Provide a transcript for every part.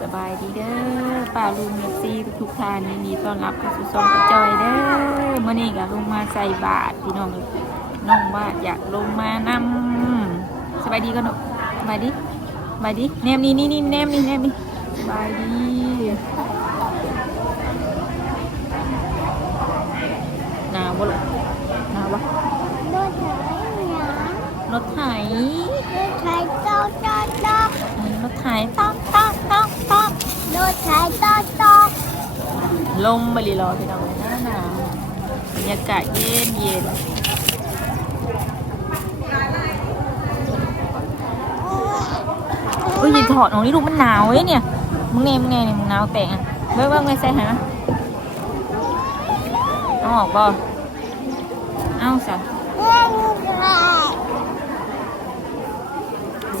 สบายดีเด้อป้าลุงเอฟซีทุกๆท่านยินดีต้อนรับเข้าสู่ซองกระจอยเด้อมื่อนี้ก็ลงมาใส่บาตรพี่น้องน้องว่าอยากลงมานำสบายดีกันเนาะสบายดีสบายดีแนมนี่นี่นี่แนมนี่แนมนี่สบายดีหนาวบ่ลูกหนาวบ่รถไถหยรถไถรถไถโต๊ะโต๊ะโต๊ะอืมรถไถต๊อกต๊อกต๊ อกต๊อกรถไถโต๊ะโต๊ะลมบริรอพี่น้องหน้าหนาวบรรยากาศเย็นเย็นอุ้ยยินถอดของนี่ลูกมันหนาวเว้ยเนี่ยมึงเนมึงเน่เนี่ยมึงหนาวแต่งอะเบ้ยเบ้ยไม่ใส่หาเอาออกบ่เอาสะเล่นไร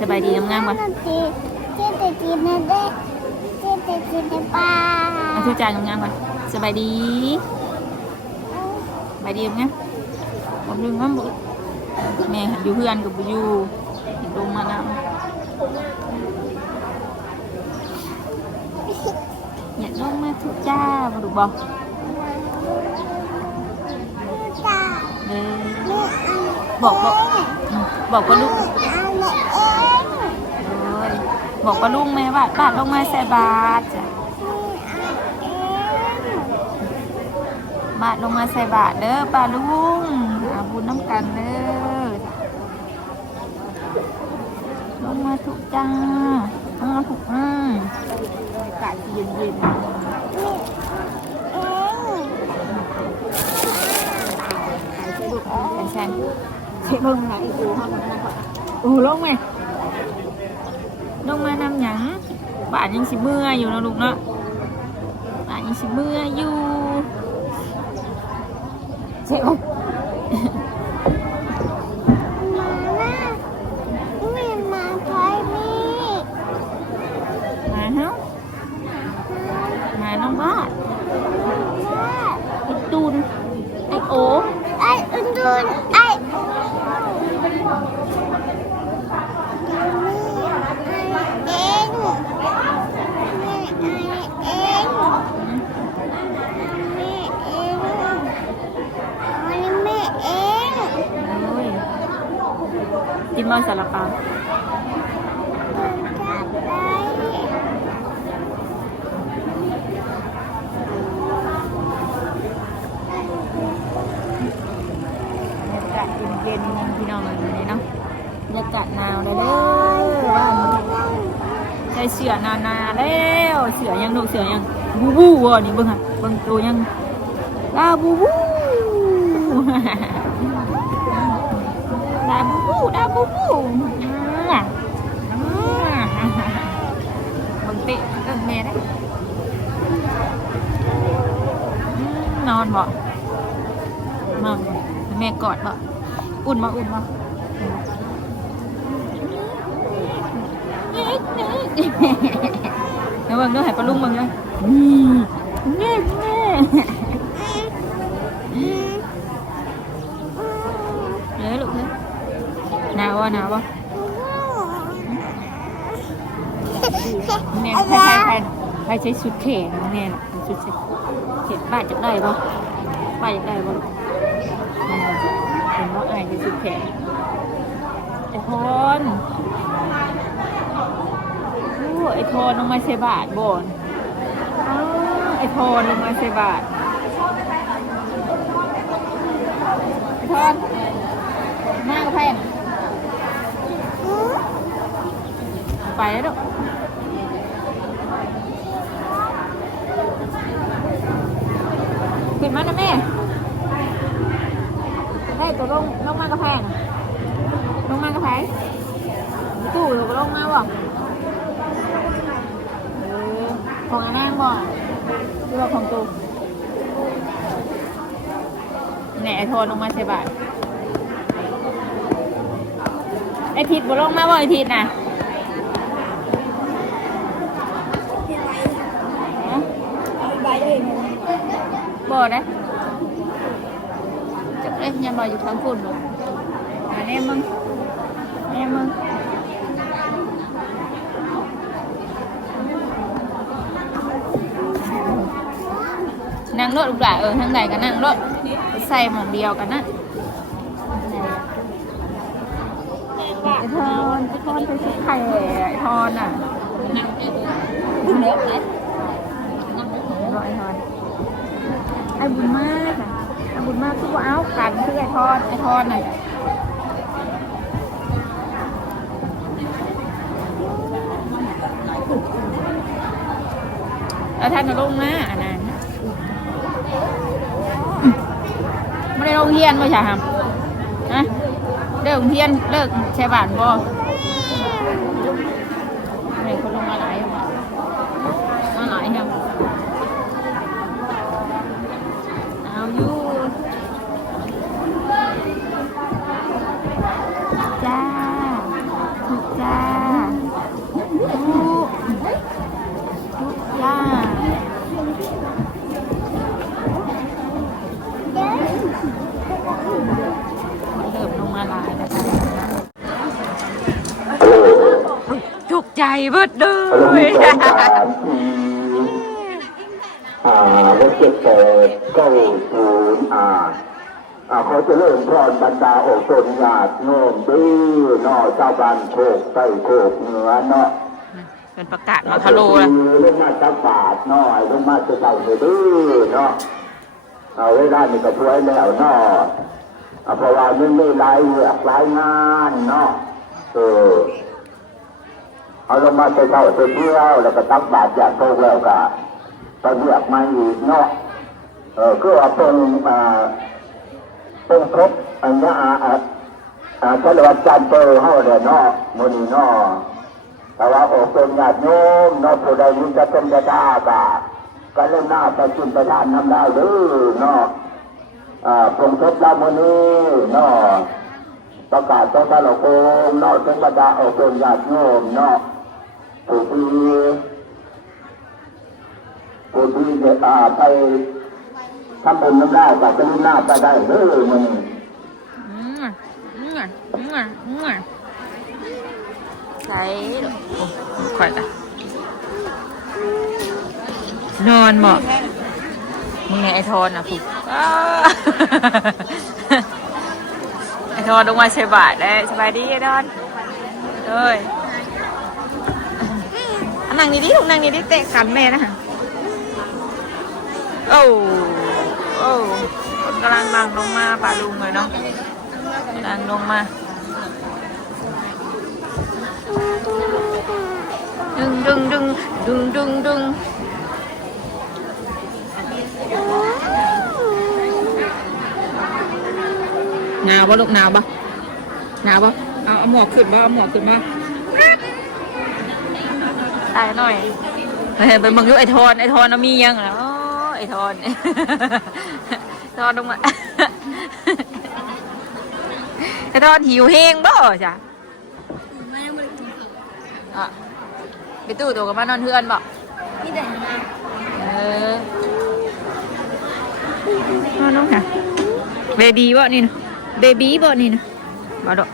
สบายดีน้ำงามก่อนตีเจ๊แต่ กินนะเด็กเจ๊แต่กินในป่าเอาทุกจานน้ำงามก่อนสบายดีสบายดีน้ำงามผมลืมว่าบุแม่หันอยู่เพื่อนกับบุอยู่เห็นลงมานำอยากลงมาทุกจ้าบดูบอกจ้าเออไม่เอาบอกบอกอืมบอกว่าลูก ไม่เอาเลยเอง เอ้ย บอกว่าลุงแม่ว่าบาทลงมาใส่บาทจ้ะบาทลงมาใส่บาทเด้อป้าลุงอาบุญน้ำกันเด้อลงมาทุกจ้าลงมาทุกอืมอากาศเย็นเย็นเองๆแซนเช็คลงไหนอูห้องนั่นก่อนอูลงไหม ลงมานำหยังบาทยังสิเมื่ออยู่นะลูกเนาะบาทยังสิเมื่ออยู่เจ๊คลง มานะไม่มาใช้นี่ มาเฮ้ามาน้องบาท ว่า ไอ้ตูนไอ้โอ ไอ้อุ่นดุนไอ้เองแม่ไอ้เองแม่เองอันนี้แม่เอง โอ้ยกินมาสารปา มันจับได้ บรรยาศเย็นๆพี่น้องเลยวันนี้เนาะบรรยากาศหนาวเลยเด้อว่าใส่เสื้อหนาแล้วเสื้อยังลูกเสื้อยังบูบูวะนี่เบิ่งค่ะเบิ่งตัวยังลาบูบูลาบูบูลาบูบูบิ่งเตะเบิ่งแม่ได้นอนบ่นอนแม่กอดบ่ อุ่นบ่อุ่นบ่เดี๋ยวเบิ่งด้วยให้ปลาลุงเบิ่งด้วยนี่แม่แม่เดี๋ยวลูกเด้อหนาวบ่หนาวบ่แม่ใครใครใครใครใช้ชุดแขนแม่น่ะชุดเสร็จเข็นป้าจับได้บ่ป้าจับได้บ่ลูกอืมเไอ้ายใช้ชุดแขนไอ้พรโอ้ไอโทอนลงมาเซบาทบนอ้าวไอโทนลงมาเซบาทไอโทอนมากระแพงไปแล้วลูกขึ้นมานะแม่ได้ตัว ลงลงมากระแพงอะลงมากระแพงตู้ตัวลงมาบ่เออของอันนั่งบ่หรือว่าของตูไหนไอโทนลงมาใช่บาทไอทิดบ่ลงมาบ่ไอทิดน่ะฮะบ่นะจับ เอ้ยยังบออยู่ทั้งฝุ่นหรอแน่มึงแน่มึงนางรถลูกหลานเออทางใดกันนางรถใส่หมองเดียวกันนะไอทอนไอทอนไปซื้อไข่ไอทอนอ่ะนั่งเนื้อไอทอนไอบุญมาก มากคือว่าเอ้าขันคือไอ้ทอนไอ้ทอนน่ะแล้วท่านจะลงมาอันนั้นไม่ได้ลงเฮียนไม่ใช่ครับฮะเลิกเฮียนเลิกใช้บ้านบ่ไม่คนลงมาหลายครับมาหลายครับเอาอยู่จ้าถูกจ้าถูกถูกจ้า เริ่มลงมาหลายแล้วค่ะถูก ใจเบิดเลอารมยณ์สองสามสี่อ่าเลขเจ็ดแปดเก้าศูนย์อ่าอ่าเขาจะเริ่มพรบรรดาอกตนญาติโน้มดื้อนอชาวบ้านโคกใต้โคกเหนือเนาะเป็นประกาศมาคาโลละลงมาจับบาทเนาะลงมาจะใส่ไปดื้อเนาะเอาไว้ได้นี่ก็ช่วยแล้วเนาะอ่าเพราะว่ามันไม่หลายเลือกหลายงานเนาะเออ เอาลงมาไปเข้าไปเที่ยวแล้วก็ตักบาตรจากโตแล้วก็ไปเรียกมาอีกเนาะเออคือว่าเป็นอ่าเป็นครบอันนี้อ่าอ่าอ่าก็เลยว่าจันเตอร์เฮาเด้อเนาะมื้อนี้เนาะแต่ว่าโอเป็นญาติโยมเนาะผู้ใดมีจะเป็นจะได้ก็ก็เล่นหน้าไปกินไปทานน้ำได้เด้อเนาะอ่าเป็นครบแล้วมื้อนี้เนาะประกาศต่อตลอดโกมเนาะถึงบรรดาโอเป็นญาติโยมเนาะ ผู้ที่ผู้ที่จะอาไปทำบุญน้ำได้ก็จะรุ่นหน้าไปได้เด้อมันใส่ข่อยกันนอนเหมอกมึงไงไอทอนอะผูกอ้ไอทอนลงมาใช้บาทได้สบายดีไอทอนเอ้ย นนั่งนี่ดิลูกนั่งนี่ดิเตะกันแม่นะฮะโอ้โอ้กำลังนั่งลงมาป่าลุงเลยเนาะนั่งลงมาดึงดึงดึงดึงดึงดึงหนาวปะลูกหนาวปะหนาวปะเอาเอาหมวกขึ้นปะเอาหมวกขึ้นปะตายหน่อยเฮ้ยไปมึงอยุไอทอนไอทอนเอามียังเหรออ๋อไอทอนทอนลงมาไอทอนหิวเฮงบ่จ้ะอะไปตู้ตัวกับมานอนเพื่อนบ่นี่แต่มาเออน้องค่ะเบบี้บ่นี่นะเบบี้บ่นี่นะบ่ดอก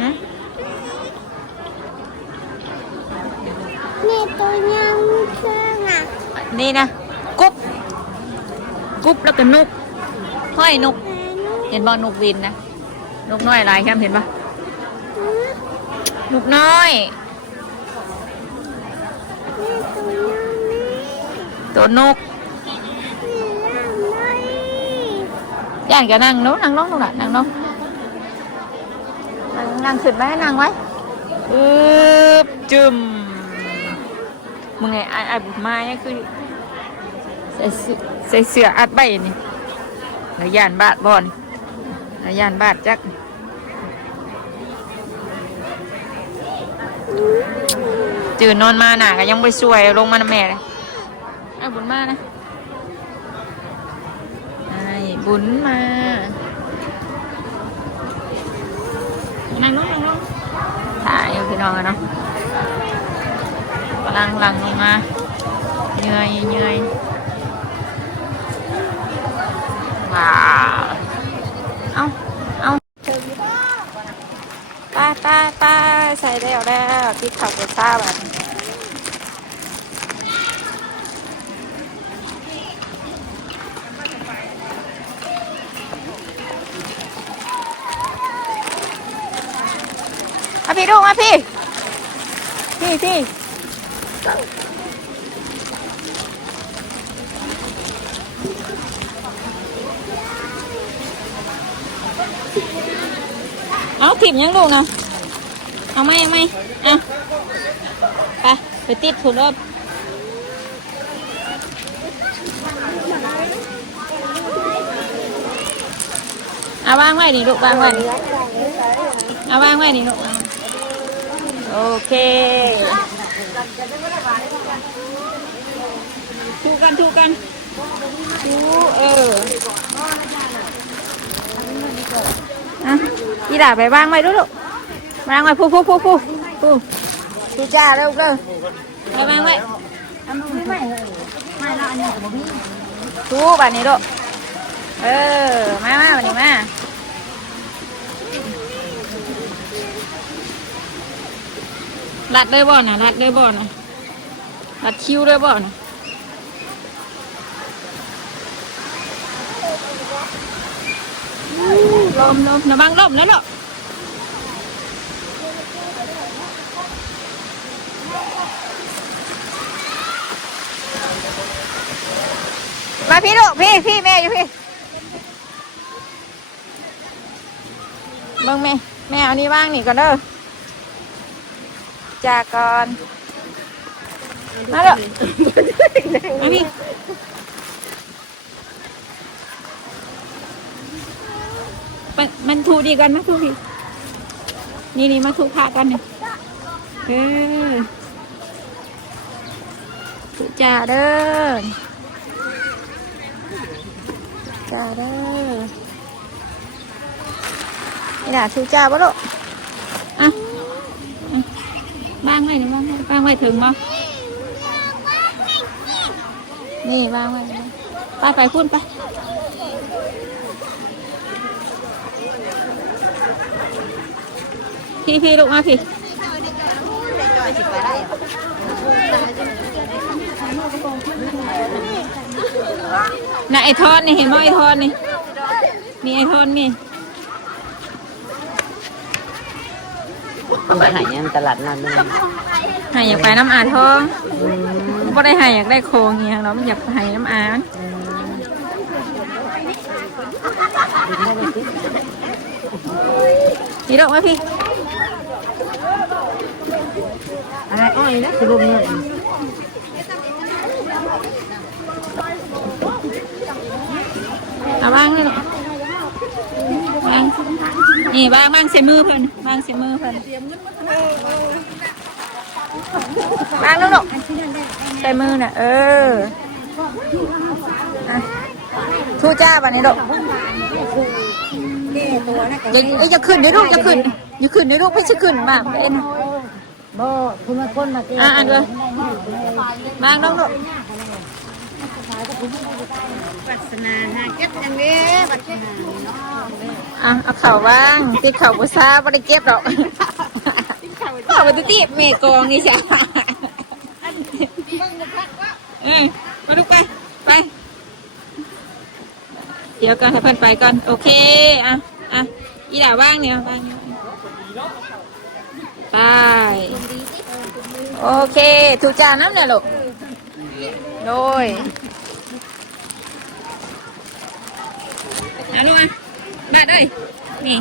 ฮะ นี่ตัวยังเครื่องอะนี่นะกุ๊บกุ๊บแล้วก็นกห้อยนก เห็นบ่นกวินนะนกน้อยหลายแคมเห็นปะนกน้อยนี่ตัวยังนี่ตัวนกนี่ยังไม่ย่านก็นั่งเนาะนั่งน้องนู่นน่ะนั่งน้องนั่งนั่งขึ้นไว้นั่งไว้อึบจึม มึงไงไอ้ไอ้บุญมาเนี่ยคือใส่เสื้อใส่เสื้ออัดใบนี่แล้วย่านบาดบอนแล้วย่านบาดจักจืนนอนมาหน่ะก็ยังไม่ช่วยลงมาน้ำแม่เลยไอ้บุญมานะไอ้บุญมานั่งน้องนั่งน้องถ่ายอยู่พี่น้องกันเนาะกำ ลังหลังลงมาเยื่อยเยื่อยว้าเอาเอาป้าป้าป้าใส่แล้วแล้วพี่ขับรถป้าแบบมาพี่ดูมาพี่ พี่พี่ เอาไหมเอาไปไปติดถูกรอบเอาวางไว้นี่ กวางไว้นี่เอาวางไว้นี่ลูกวางโอเคถูกกันถูกกันถูเอออะพี่ดาไปวางไว้ดูลูกวางไว้ผู้ผู้ผู้ผู้ผู้ผู้จ้าเร็วเร็วไปวางไว้ถูแบบนี้ลูกเออมามาแบบนี้มารัดเลยบ่อนะรัดเลยบ่อนะรัดคิ้วเลยบ่อนะ ลมลมนะบังลมแล้วเนาะมาพี่ลูกพี่พี่แม่อยู่พี่เบิ่งแม่แม่เอานี่ว่างนี่ก่อนเด้อจากก่อนมาเด้อมาพี่ มันมันถูดีกันมาถูพี่นี่นี่มาถูพากันเนี่ยเออถูจ่าเด้อจ่าเด้อนี่น่ะถูจ่าบ่ลูกอะบ้างไว้นี่บ้างไว้บ้างไว้ถึงมั้งนี่บ้างไว้ไปไปพุ่นไป พี่พี่ลูกมาพี่น่ะไอทอนนี่เห็นไหมไอทอนนี่ มีไอทอนนี่มันหายยังตลาดนัดมันใหายอยากไปน้ำอาทองก็ได้ใหายอยากได้โคงเงี้ยเนาะมันอยากใหายน้ำอาพี่ดอกไหมพี่ อะไรอ้อยนะสรุปเนี่ยเอาบ้างเลยหรอบ้างนี่บ้างบ้างเสียมือเพิ่นบ้างเสียมือเพิ่นบ้างแล้วหรอใส่มือน่ะ เออทูจ้าวันนี้ดอกเดี๋ยวเอ้ยจะขึ้นเดี๋ยวลูกจะขึ้นอยู่ขึ้นเดี๋ยวลูกไม่ใช่ขึ้นมาเอ็น บ่คุณมาคนมาเตี้ยอะอะด้วยบ้างน้องลูกปัสนาฮะเก็บอย่างนี้ปัสนาอะเอาเข่าบ้างติดเข่าบุษาไม่ได้เก็บหรอกเข่าไปติดเมกองนี่จ้ะเอ้ยมาลูกไปไป เดี๋ยวก่อนให้เพื่อนไปก่อน โอเค อะอะอีด่าว่างเนี่ยว่างเนี่ย ไป โอเค ถูกจานน้ำเนี่ยลูก โดยเอาลูกอะได้ได้นี่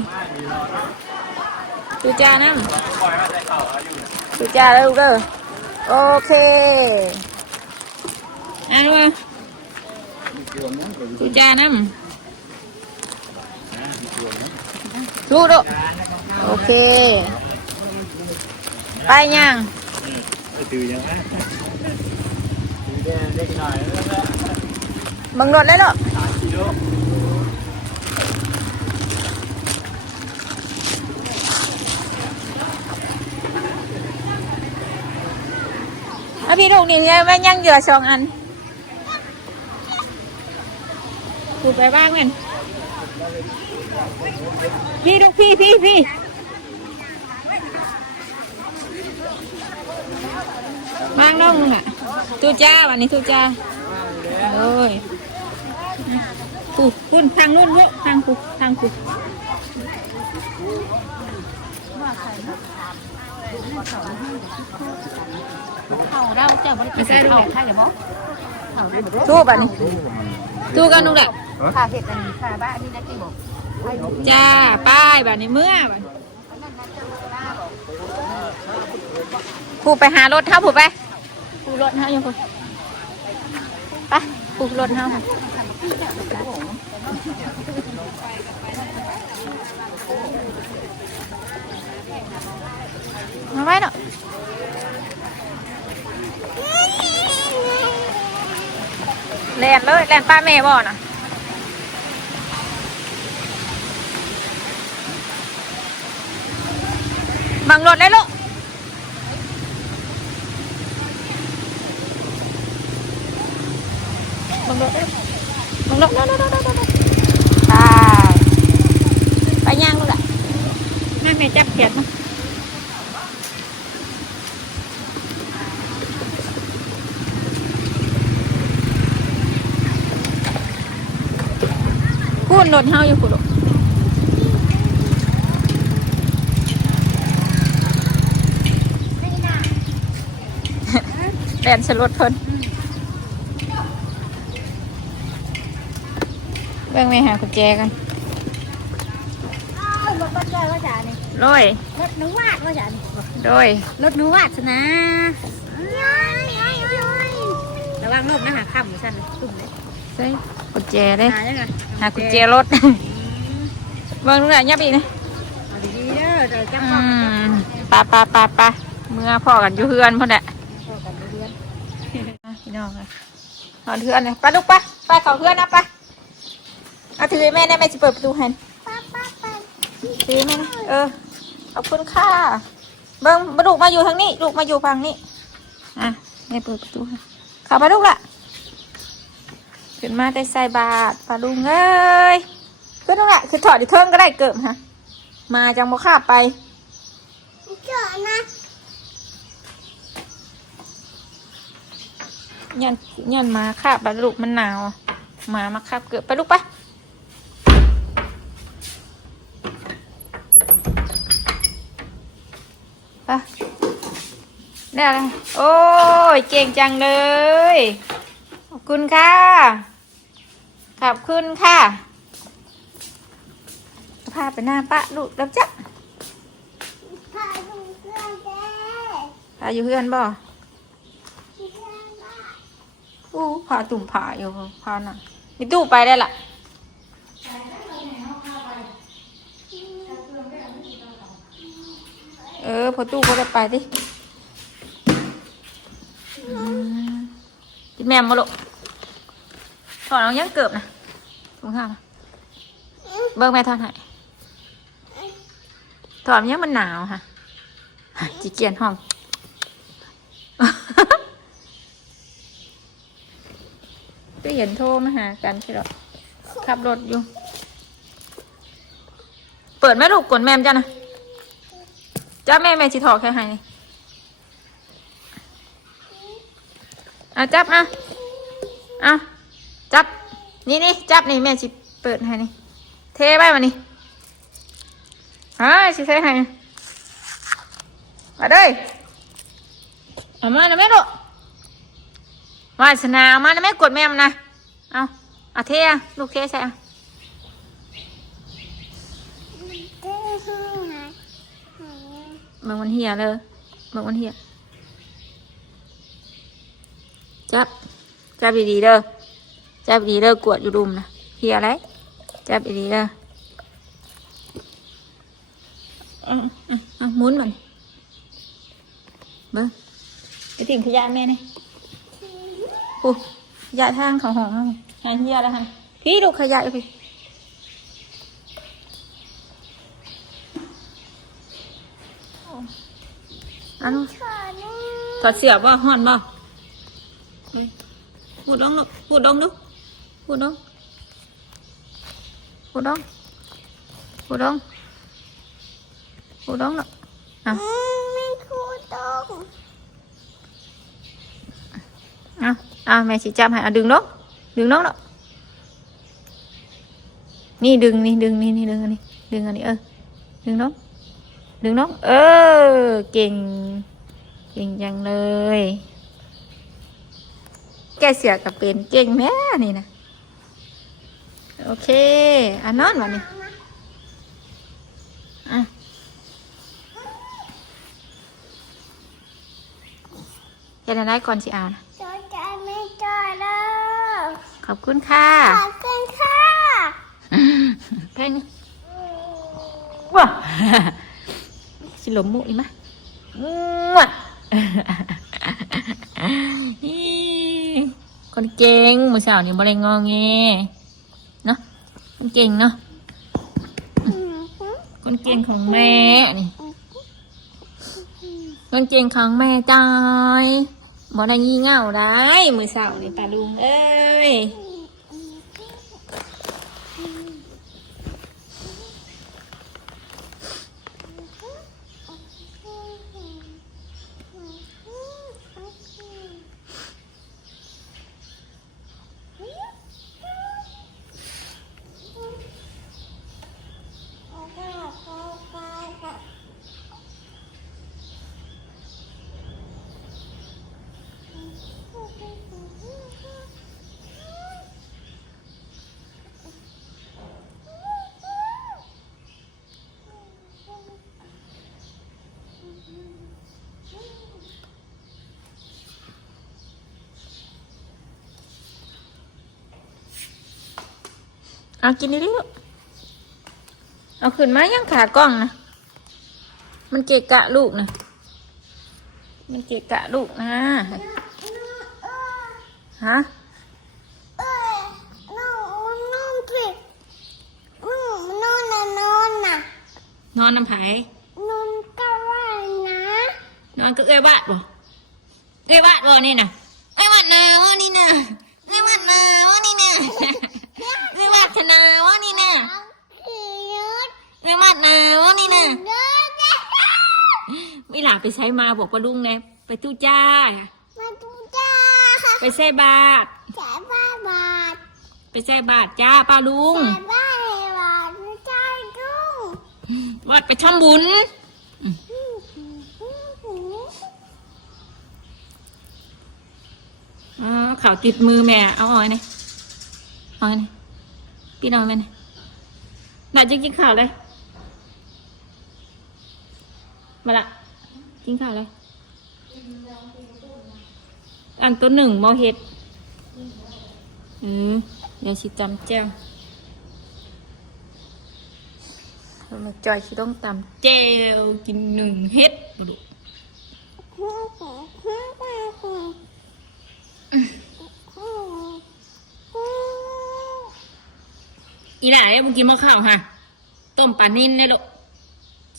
ถูกจานน้ำถูกจานแล้วลูกเด้อโอเคเอาลูกอะถูกจานน้ำลูกดูโอเค ไปยังบังรถแล้วเนาะเอาพี่ลูกนี่ไงแม่ยังเหลือสองอันพูดไปบ้างเหมือนพี่ลูกพี่พี่พี่ มางน้องน่ะตูจ้าวันนี้ตูจ้าโอ้ยปุ๊บปุ่นทางนู้นลูกทางปุ๊บทางปุ๊บเขาเดาเจ้าบริกิจเขาใช่หรือเปล่าทูบอันนี้ทูกันนุ่งแหละค่ะเห็ดอันนี้ค่ะบ้านนี้นะที่บอกจ้าป้ายแบบนี้เมื่อบัดผูไปหารถเท่าผูไป ผูรถเท่าอยู่ผูไปผูรถเท่าค่ะมาไว้เนาะแลนเลยแลนป้าแม่บ่น่ะบังรถเลยลูก บังรถเลยบังรถรถรถรถรถไปไปย่างลูกอะแม่แม่จับเขียนมาพูดรถเฮาอยู่พูดลูกแลนสลดเพิ่น เบิ่งแม่หากุญแจกันรถปัจจัยว่าจ่านี่โรยรถหนูวาดว่าจ่านี่โดยรถหนูวาดชนะระวังลมนะหาค่ำสั่นตุ่มเลยใส่กุญแจเลยหายังไงหากุญแจรถเบิ่งดูหน่อยยับอีกนะเอาดีๆเด้อเดี๋ยวจับอืพ่อกันมปาปาปาปาเมื่อพ่อกันอยู่เฮือนพ่อแหละพ่อกันเรื่อยพี่น้องค่ะนอนเฮือนเลยไปลูกไปไปเขาเฮือนนะไป เอาถือแม่ได้แม่จะเปิดประตูให้ป้าป้าไปถือแม่นะเออขอบคุณค่ะเบิ่งมาลูกมาอยู่ทางนี้ลูกมาอยู่ฝั่งนี้อะแม่เปิดประตูให้เข้ามาลูกละขึ้นมาได้ใส่บาตรปลาลุงเอ้ยขึ้นตรงไหนคือถอดอีกเครื่องก็ได้เกิบฮะมาจังบ่ข้าไปเจอนะยันยันมาคาบแล้วลูกมันหนาวหมามาคาบเกิดไปลูกไปไป ได้อะไรโอ้ย เก่งจังเลย ขอบคุณค่ะ ขอบคุณค่ะพาไปหน้าปะลูกแล้วจ้ะพาดูเพื่อนเด้พาอยู่เพื่อนบ่อู้พาตุ่มผาอยู่พาน่ะมีตู้ไปได้ละเออพอตู้ก็ได้ไปดิ อืมกินแมมมาลูกถอดเอายังเกือบนะถุงข้าวนะเบิ้งแม่ทอดให้ถอดยังมันหนาวค่ะจีเกียนห้องก็เห็นโทรมาหากันใช่หรอขับรถอยู่ เปิดแม่ลูกกดแม่มจ้ะนะจ้าแม่แม่ชิถอดแค่ให้นี่ อาจับมาเอาจับ นี่นี่จับนี่แม่ชิเปิดให้นี่ เทไปมานี่ฮะชิเทให้มาเด้ยเอามานะแม่ลูกวาสนาเอามาแล้วแม่กดแม่มนะ เอาเอาเทอะลูกเทใส่อะเด้ห้องไหนเบิ่งมันเหี่ยเลยเบิ่งมันเหี่ย จับ จับดีๆเด้อ จับดีๆเด้อกวดอยู่รุมนะเหี่ยอะไร จับดีๆเด้อเอาเอาเอาหมุนมันเบิ่งไปทิ้งขยะแม่นี่โอ้ขยะทางเขาห้องเอาหาเหี่ยแล้วฮะพี่ดูขยะอยู่พี่อันขอดูถอดเสียบ่ห่อนบ่ เฮ้ยพูดดองลูกพูดดองดูพูดดองพูดดองพูดดองพูดดองลูกเอาอืมไม่คูต้องเอาเอา แม่สิจับให้เอาดึงน้องดึงน้องลูกนี่ดึงนี่ดึงนี่นี่ดึงอันนี้ดึงอันนี้เออดึงน้องดึงน้องเออเก่งเก่งจังเลยแกเสียกับเป็นเก่งแม่นี่นะโอเคอะนอนวันนี้อะเห็นอะไรก่อนสิอ่านจอใจไม่จอเด้อขอบคุณค่ะขอบคุณค่ะเพลงนี้ว้าสิหลมมุอีกไหมมั่ว คนเก่งมือสาวนี่บ่ได้งอแงเนาะคนเก่งเนาะคนเก่งของแม่นี่คนเก่งของแม่จอยบ่ได้งี่เง่าได้มือสาวนี่ตาลุงเอ้ย เอากินดิลูกเอาขึ้นมายังขากล้องนะ มันเกะกะลูกนะ มันเกะกะลูกนะ ฮะเอ้ยน้องมันนอนสิอืมมันนอนนะนอนน่ะนอนน้ำไผ่นอนก็ว่านะ นอนก็เอ้ยบาดบ่เอ้ยบาดบ่นี่นะเอ้ยบาดนาวะนี่นะเอ้ยบาดนาวะนี่นะเอ้ยบาดชนาวะนี่นะเอาขี่ยืดเอ้ยบาดนาวะนี่นะยืดเด้อไม่หลาไปใช้มาบอกว่าลุงไงไปตู้จ้า มาดูจ้าค่ะไปใส่บาทจ่ายบ้าบาทไปใส่บาทจ้าป้าลุงจ่ายบ้าบาทไม่ใช่ดุ้งวัดไปทำบุญ อ๋อข่าวติดมือแม่ เอาเอาไว้นี่เอาไว้นี่พี่น้องแม่นี่น่าจะกินข้าวเลย มาละกินข้าวเลย อันตัวหนึ่งมอเห็ดอืมเดี๋ยวชิจำแจ้วเรามาจอยชิต้องตำแจ้วกินหนึ่งเห็ดดู อีหล่าเอ้ยมึงกินมะข้าวฮะต้มปลานิ่นเนี่ยลูก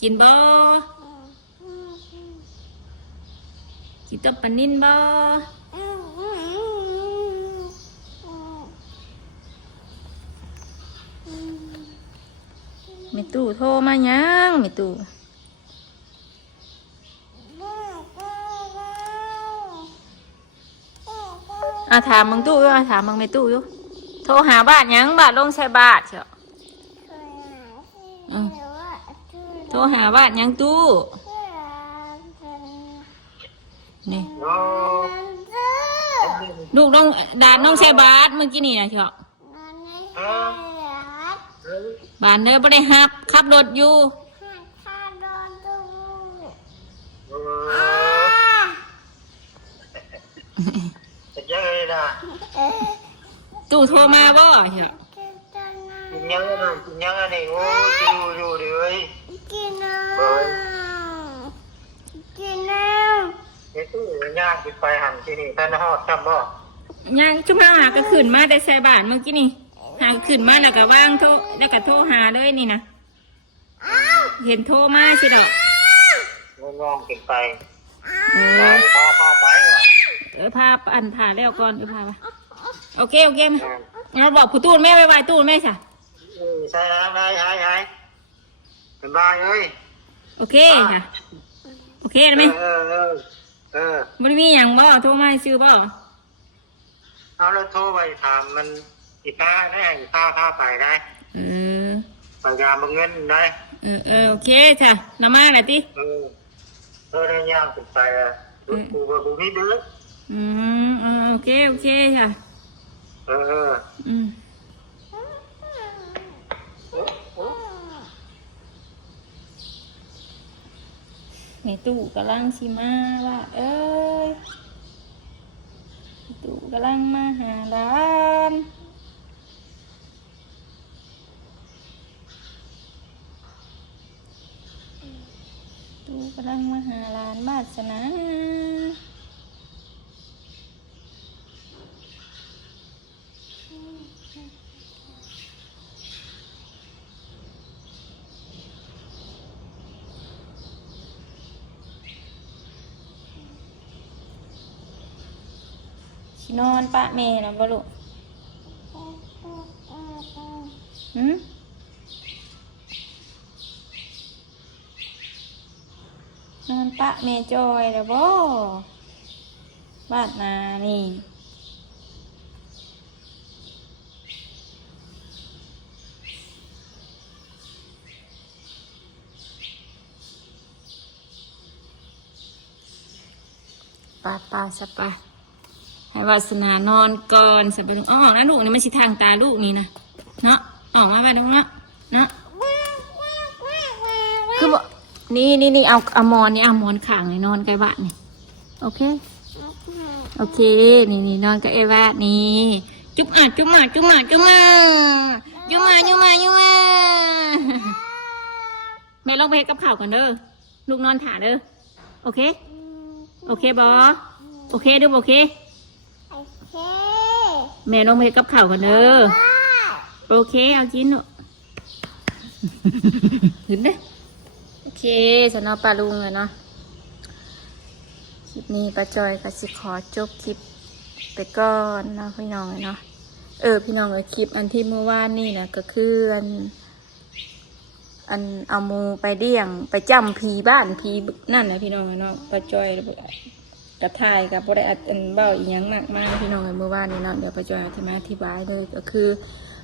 กินบ่กินต้มปลานิ่นบ่ม่ตู้โทรมายังม่ตู้อาถามมึงตู้อยู่อาถามมึงไม่ตู้อยู่ โทรหาบ้านยังบ้านลงใส่บาทเชียวโทรหาบ้านยังตู้นี่ลูกน้องดานน้องใส่บาทเมื่อกี้นี่นะเชียวบ้านเด้อไม่ได้ฮับขับรถอยู่ จะยังไงล่ะ ตู้ โทรมาบ่เชียวกินยังไงล่ะกินยังไงนี่โอ้ยอยู่อยู่ดิเว้ยกินน้ำกินน้เฮ้ยตู้ย่างกินไปหันที่นี่ท่านฮอดจำบ่ยังชุ่มหาก็ขึ้นมาแต่ใส่บาทเมื่อกี้นี่หาขึ้นมาแล้วก็ว่างโทรแล้วก็โทรหาเลยนี่นะเห็นโทรมาสิดอกงองๆกินไปเอไปอพาพาไปว่ะเออพาอันผ่าแล้วก่อนเออพาไป โอเคโอเคไหมเราบอกผู้ตูนแม่ไปไปตูนแม่จ้ะเออใช่แล้วได้หายหายเป็นบ้าเอ้ยโอเคค่ะโอเคได้ไหมเออเออเออมันมีอย่างบ่โทรมาให้ซื้อบ่เอาแล้วโทรไปถามมันอีกพาได้อีกพาพาไปได้เออพยายามเอาเงินได้เออเออโอเคจ้ะน้ำมาหน่อยติเออเออได้ย่างขึ้นไปอะดูกูก็ดูนี่เด้ออืมเออโอเคโอเคค่ะ เอออออืมโอ้โอ้แม่ตู่กำลังสิมาว่า เอ้ยตู่กำลังมาหาร้านตู่กำลังมาหาร้านบ้าสนะ นอนปะเมนะบ่ลูกหืมนอนปะเมจอยแล้วบ่บานนานี่ปาปาสปา ให้วาสนานอนก่อนสบายอ๋อออนะลูกนี่มันสิทางตาลูกนี่นะเนาะออกมาบ้านตรงนั้นเนาะคือบอกนี่นี่นี่เอาเอาหมอนนี่เอาหมอนข่างนี่นอนใกล้บ้านนี่โอเคโอเคนี่นี่นอนกับเอวานี่จุ๊บอะจุ๊บมาจุ๊บมาจุ๊บมาจุ๊บมาจุ๊บมาจุ๊บมาแม่ลองไปเฮ็ดกับข้าวก่อนเด้อลูกนอนถ่าเด้อโอเค โอเคบอโอเคดูโอเคโอเค แม่ลองไปเฮ็ดกับข้าวก่อนเด้อโอเค เอากินเนอะเห็นไหมโอเคสนอปลาลุงเลยเนาะคลิปนี้ป้าจอยก็สิขอจบคลิปไปก่อนเนาะพี่น้องเนาะเออพี่น้องเออคลิปอันที่เมื่อวานนี่นะก็คืออัน อันเอาหมูไปเดี่ยงไปจำผีบ้านผีนั่นนะพี่น้องเนาะป้าจอย กระทายกับบริอัดอันเบ้าอีหยังมากมายพี่น้องเมื่อวานนี่เนาะเดี๋ยวป้าจอยจะมาอธิบายเลยก็คือ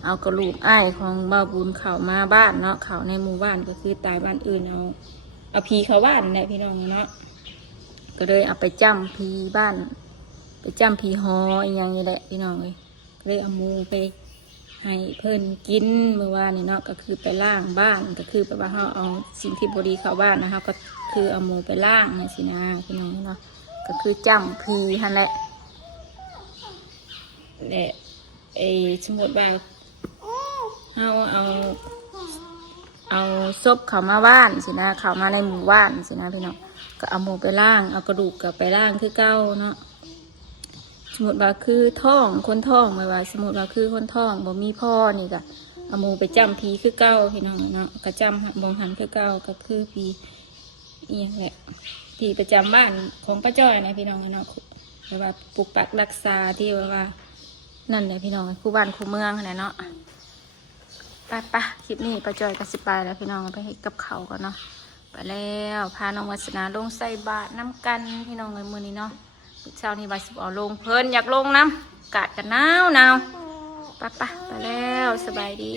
เอากระลูกอ้ายของบ้าบุญเขามาบ้านเนาะเขาในหมู่บ้านก็คือตายบ้านอื่นเอาเอาผีเขาบ้านนี่แหละพี่น้องเนาะก็เลยเอาไปจำพีบ้าน ไปจำพีหออีกย่างนี้แหละพี่น้องเลยก็เลยเอาหมูไปให้เพิ่นกินเมื่อวานนี่เนาะก็คือไปล่างบ้านก็คือแปลว่าเขาเอาสิ่งที่บดีเข้าบ้านนะคะก็คือเอาหมูไปล่างเนี่ยสินะพี่น้องเนาะ ก็คือจำพีฮันแหละแหละไอ้สมมติว่าเขาเอาเอาศพเขามาบ้านสินะเขามาในหมู่บ้านสินะพี่น้องก็เอาหมูไปล่างเอากระดูกกับไปล่างคือเก้าเนาะสมมติว่าคือท้องคนท้องไม่ว่า สมมติว่าคือคนท้องบ่มีพ่อนี่ก็เอาหมูไปจำผีคือเก้าพี่น้องเนาะก็จำบองหันคือเก้าก็คือผีอีหยังแหละ ผีประจำบ้านของป้าจ้อยนะพี่น้องเนาะแบบว่าปลูกปักรักษาที่ว่าว่า นั่นแหละพี่น้องคู่บ้านคู่เมืองนั่นแหละเนาะไปปะคลิปนี้ป้าจอยกับสิไปแล้วพี่น้องไปให้กับเขากันเนาะไปแล้วพาน้องวัสนาลงใส่บาตรน้ำกันพี่น้องเลยมือนี้เนาะเช้านี้บาสิบเอลงเพลินอยากลงน้ำกาดกันหนาวหนาวไปปะไปแล้วสบายดี